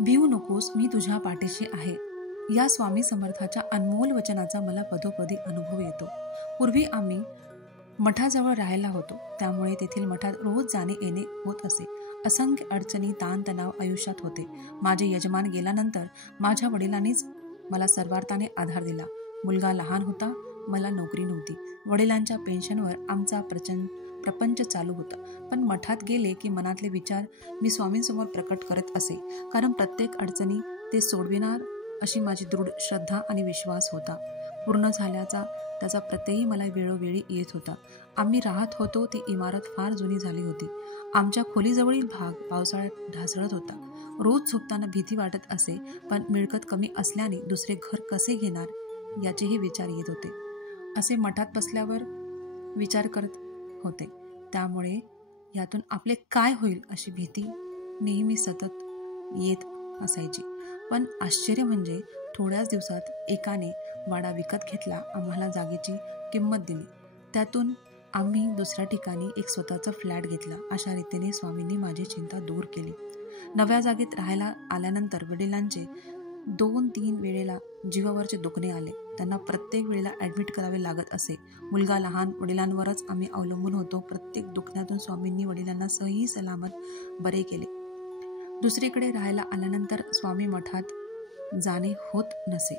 भिवू नकोस, मी तुझ्या पाठीशी आहे. या स्वामी समर्थाच्या अनमोल वचनाचा मला पदोपदी अनुभव येतो. पूर्वी आम्ही मठाजवळ राहायला होतो, त्यामुळे तेथील मठात रोज जाणे येणे होत असे. असंख्य अडचणी, ताणतणाव आयुष्यात होते. माझे यजमान गेल्यानंतर माझ्या वडिलांनीच मला सर्वार्थाने आधार दिला. मुलगा लहान होता, मला नोकरी नव्हती. वडिलांच्या पेन्शनवर आमचा प्रपंच चालू होता. पण मठात गेले की मनातले विचार मी स्वामींसमोर प्रकट करत असे, कारण प्रत्येक अडचणी ते सोडविणार अशी माझी दृढ श्रद्धा आणि विश्वास होता. पूर्ण झाल्याचा त्याचा प्रत्ययही मला वेळोवेळी येत होता. आम्ही राहत होतो ती इमारत फार जुनी झाली होती. आमच्या खोलीजवळील भाग पावसाळ्यात ढासळत होता. रोज झोपताना भीती वाटत असे, पण मिळकत कमी असल्याने दुसरे घर कसे घेणार याचेही विचार येत होते. असे मठात बसल्यावर विचार करत होते. त्यामुळे यातून आपले काय होईल अशी भीती नेहमी सतत येत असायची. पण आश्चर्य म्हणजे थोड्याच दिवसात एकाने वाडा विकत घेतला. आम्हाला जागेची किंमत दिली. त्यातून आम्ही दुसऱ्या ठिकाणी एक स्वतःचा फ्लॅट घेतला. अशा रीतीने स्वामींनी माझी चिंता दूर केली. नव्या जागेत राहायला आल्यानंतर वडिलांचे 2-3 वेळेला जीवावरचे दुखणे आले. त्यांना प्रत्येक वेळेला ॲडमिट करावे लागत असे. मुलगा लहान, वडिलांवरच आम्ही अवलंबून होतो. प्रत्येक दुखण्यातून स्वामींनी वडिलांना सही सलामत बरे केले. दुसरीकडे राहायला आल्यानंतर स्वामी मठात जाणे होत नसे.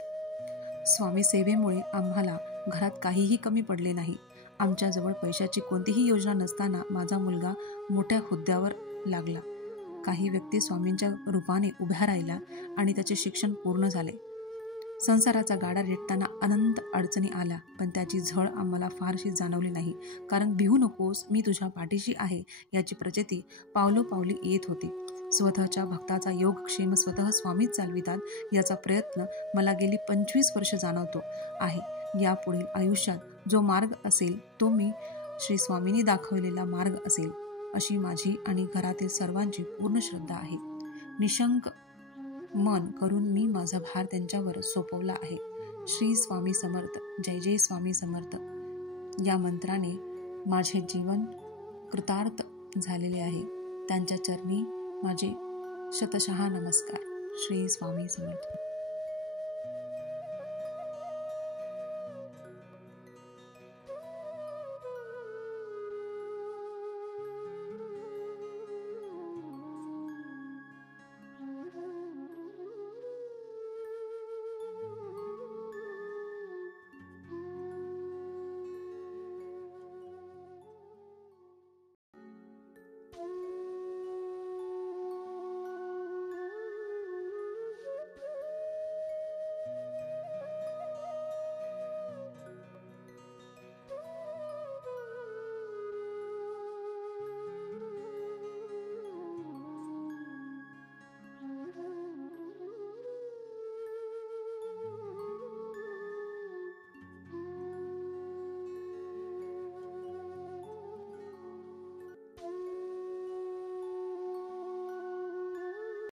स्वामी सेवेमुळे आम्हाला घरात काहीही कमी पडले नाही. आमच्याजवळ पैशाची कोणतीही योजना नसताना माझा मुलगा मोठ्या हुद्द्यावर लागला. काही व्यक्ती स्वामींच्या रूपाने उभ्या राहिल्या आणि त्याचे शिक्षण पूर्ण झाले. संसाराचा गाडा रेटताना अनंत अडचणी आल्या, पण त्याची झळ आम्हाला फारशी जाणवली नाही, कारण भिवू नकोस, मी तुझ्या पाठीशी आहे याची प्रचिती पावलोपावली येत होती. स्वतःच्या भक्ताचा योगक्षेम स्वतः स्वामीच चालवितात याचा प्रयत्न मला गेली 25 वर्ष जाणवतो आहे. यापुढील आयुष्यात जो मार्ग असेल तो मी श्री स्वामींनी दाखवलेला मार्ग असेल अशी माझी आणि घरातील सर्वांची पूर्ण श्रद्धा आहे. निशंक मन करून मी माझा भार त्यांच्यावर सोपवला आहे. श्री स्वामी समर्थ. जय जय स्वामी समर्थ या मंत्राने माझे जीवन कृतार्थ झालेले आहे. त्यांच्या चरणी माझे शतशः नमस्कार. श्री स्वामी समर्थ.